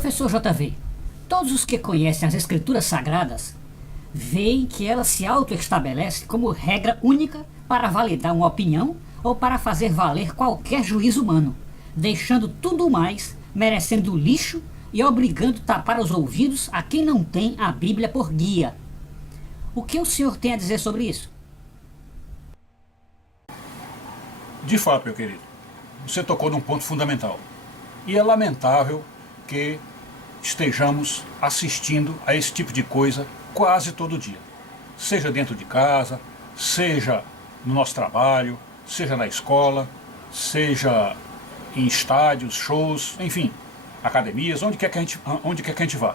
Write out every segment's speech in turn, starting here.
Professor JV, todos os que conhecem as Escrituras Sagradas veem que elas se autoestabelecem como regra única para validar uma opinião ou para fazer valer qualquer juízo humano, deixando tudo mais merecendo lixo e obrigando tapar os ouvidos a quem não tem a Bíblia por guia. O que o senhor tem a dizer sobre isso? De fato, meu querido, você tocou num ponto fundamental. E é lamentável que estejamos assistindo a esse tipo de coisa quase todo dia. Seja dentro de casa, seja no nosso trabalho, seja na escola, seja em estádios, shows, enfim, academias, onde quer que a gente vá.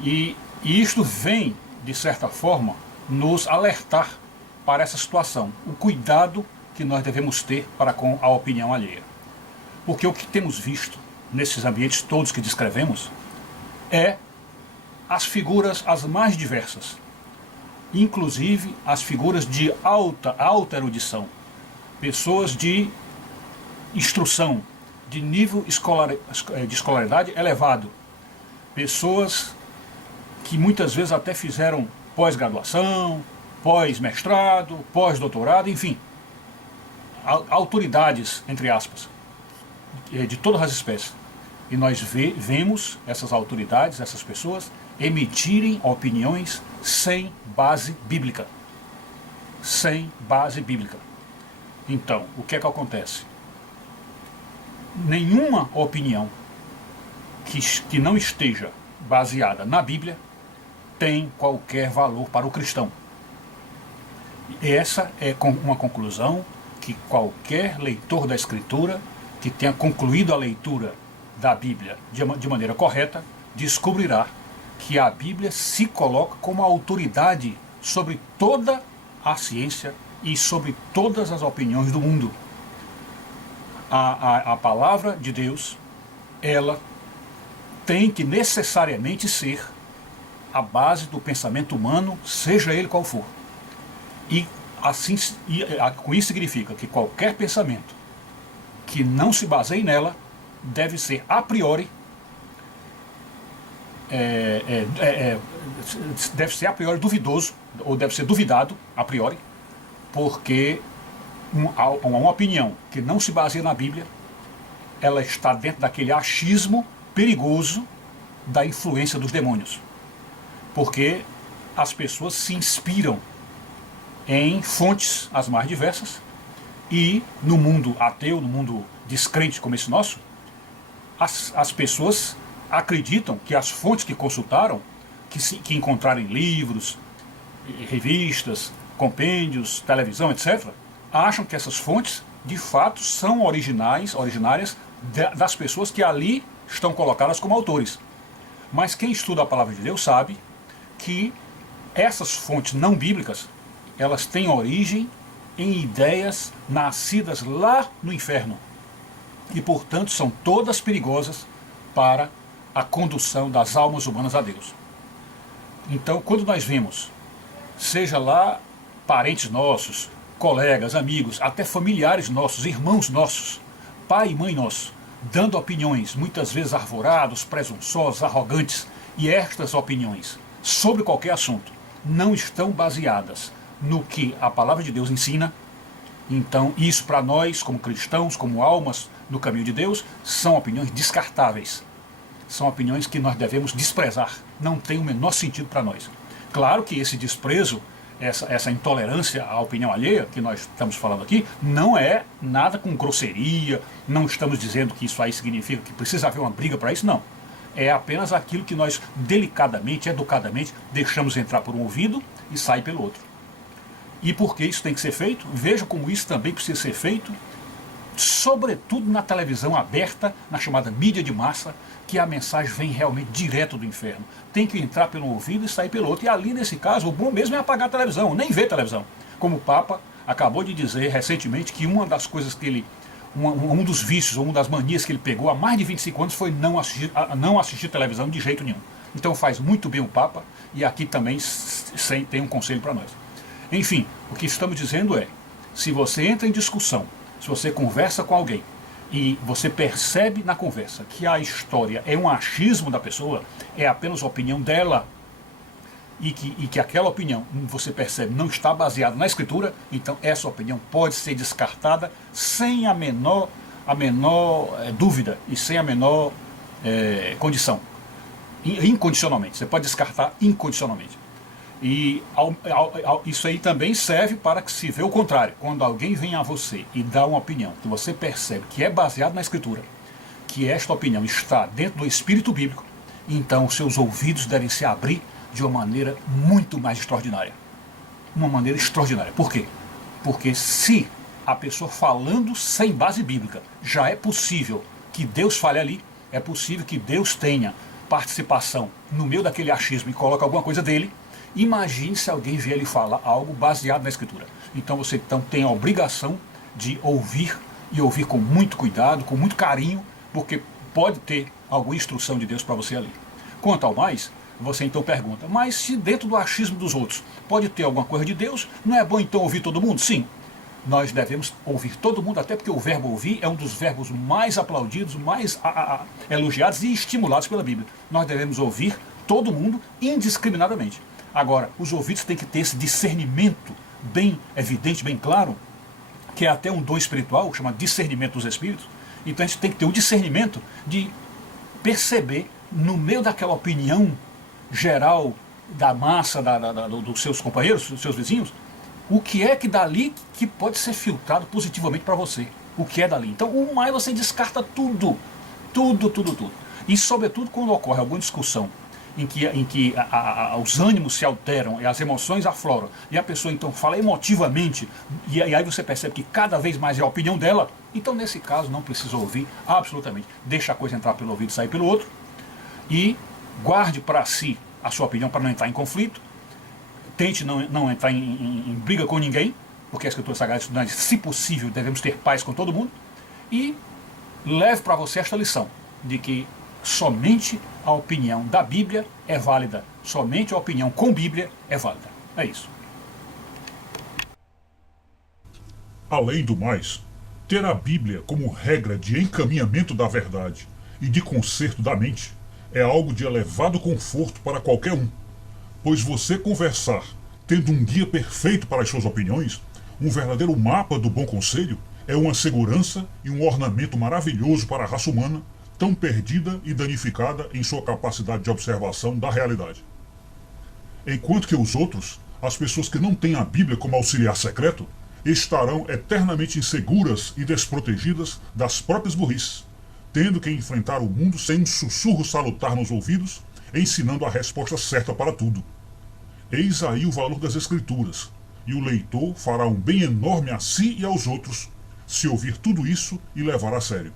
E isto vem, de certa forma, nos alertar para essa situação, o cuidado que nós devemos ter para com a opinião alheia. Porque o que temos visto nesses ambientes todos que descrevemos é as figuras as mais diversas, inclusive as figuras de alta erudição, pessoas de instrução, de nível de escolaridade elevado, pessoas que muitas vezes até fizeram pós-graduação, pós-mestrado, pós-doutorado, enfim, autoridades, entre aspas, de todas as espécies. E nós vemos essas autoridades, essas pessoas, emitirem opiniões sem base bíblica. Sem base bíblica. Então, o que é que acontece? Nenhuma opinião que não esteja baseada na Bíblia tem qualquer valor para o cristão. E essa é uma conclusão que qualquer leitor da Escritura que tenha concluído a leitura da Bíblia de maneira correta descobrirá que a Bíblia se coloca como autoridade sobre toda a ciência e sobre todas as opiniões do mundo. A palavra de Deus, ela tem que necessariamente ser a base do pensamento humano, seja ele qual for. E assim, com isso significa que qualquer pensamento que não se baseie nela deve ser a priori deve ser a priori duvidoso, ou deve ser duvidado a priori, porque uma opinião que não se baseia na Bíblia, ela está dentro daquele achismo perigoso da influência dos demônios, porque as pessoas se inspiram em fontes as mais diversas, e no mundo ateu, no mundo descrente como esse nosso, as pessoas acreditam que as fontes que consultaram, que encontraram em livros, revistas, compêndios, televisão, etc., acham que essas fontes, de fato, são originárias das pessoas que ali estão colocadas como autores. Mas quem estuda a palavra de Deus sabe que essas fontes não bíblicas, elas têm origem em ideias nascidas lá no inferno. E, portanto, são todas perigosas para a condução das almas humanas a Deus. Então, quando nós vemos, seja lá parentes nossos, colegas, amigos, até familiares nossos, irmãos nossos, pai e mãe nosso, dando opiniões, muitas vezes arvorados, presunçosos, arrogantes, e estas opiniões sobre qualquer assunto não estão baseadas no que a palavra de Deus ensina, então isso para nós, como cristãos, como almas no caminho de Deus, são opiniões descartáveis. São opiniões que nós devemos desprezar. Não tem o menor sentido para nós. Claro que esse desprezo, essa intolerância à opinião alheia que nós estamos falando aqui, não é nada com grosseria, não estamos dizendo que isso aí significa que precisa haver uma briga para isso, não. É apenas aquilo que nós delicadamente, educadamente, deixamos entrar por um ouvido e sair pelo outro. E por que isso tem que ser feito? Veja como isso também precisa ser feito, sobretudo na televisão aberta, na chamada mídia de massa, que a mensagem vem realmente direto do inferno. Tem que entrar pelo ouvido e sair pelo outro. E ali, nesse caso, o bom mesmo é apagar a televisão, nem ver televisão. Como o Papa acabou de dizer recentemente que uma das coisas que ele, um dos vícios, ou uma das manias que ele pegou há mais de 25 anos foi não assistir televisão de jeito nenhum. Então faz muito bem o Papa, e aqui também tem um conselho para nós. Enfim, o que estamos dizendo é, se você entra em discussão, se você conversa com alguém e você percebe na conversa que a história é um achismo da pessoa, é apenas a opinião dela, e que aquela opinião, você percebe, não está baseada na Escritura, então essa opinião pode ser descartada sem a menor dúvida e sem a menor condição. Incondicionalmente, você pode descartar incondicionalmente. E isso aí também serve para que se vê o contrário. Quando alguém vem a você e dá uma opinião que você percebe que é baseada na Escritura, que esta opinião está dentro do Espírito Bíblico, então os seus ouvidos devem se abrir de uma maneira muito mais extraordinária. Uma maneira extraordinária. Por quê? Porque se a pessoa falando sem base bíblica, já é possível que Deus fale ali, é possível que Deus tenha participação no meio daquele achismo e coloque alguma coisa dele. Imagine se alguém vier lhe falar algo baseado na Escritura. Então você tem a obrigação de ouvir, e ouvir com muito cuidado, com muito carinho, porque pode ter alguma instrução de Deus para você ali. Quanto ao mais, você então pergunta, mas se dentro do achismo dos outros pode ter alguma coisa de Deus, não é bom então ouvir todo mundo? Sim, nós devemos ouvir todo mundo, até porque o verbo ouvir é um dos verbos mais aplaudidos, mais elogiados e estimulados pela Bíblia. Nós devemos ouvir todo mundo indiscriminadamente. Agora, os ouvidos têm que ter esse discernimento bem evidente, bem claro, que é até um dom espiritual, chama discernimento dos espíritos. Então a gente tem que ter o discernimento de perceber, no meio daquela opinião geral da massa dos seus companheiros, dos seus vizinhos, o que é que dali que pode ser filtrado positivamente para você. O que é dali. Então, o mais você descarta tudo. Tudo. E, sobretudo, quando ocorre alguma discussão em que os ânimos se alteram e as emoções afloram, e a pessoa, então, fala emotivamente, e aí você percebe que cada vez mais é a opinião dela, então, nesse caso, não precisa ouvir absolutamente. Deixa a coisa entrar pelo ouvido e sair pelo outro, e guarde para si a sua opinião para não entrar em conflito. Tente não entrar em briga com ninguém, porque a Escritura Sagrada diz, se possível, devemos ter paz com todo mundo. E leve para você esta lição, de que somente a opinião da Bíblia é válida, somente a opinião com Bíblia é válida. É isso. Além do mais, ter a Bíblia como regra de encaminhamento da verdade e de conserto da mente é algo de elevado conforto para qualquer um. Pois você conversar, tendo um guia perfeito para as suas opiniões, um verdadeiro mapa do bom conselho, é uma segurança e um ornamento maravilhoso para a raça humana, tão perdida e danificada em sua capacidade de observação da realidade. Enquanto que os outros, as pessoas que não têm a Bíblia como auxiliar secreto, estarão eternamente inseguras e desprotegidas das próprias burrices, tendo que enfrentar o mundo sem um sussurro salutar nos ouvidos, ensinando a resposta certa para tudo. Eis aí o valor das Escrituras, e o leitor fará um bem enorme a si e aos outros, se ouvir tudo isso e levar a sério.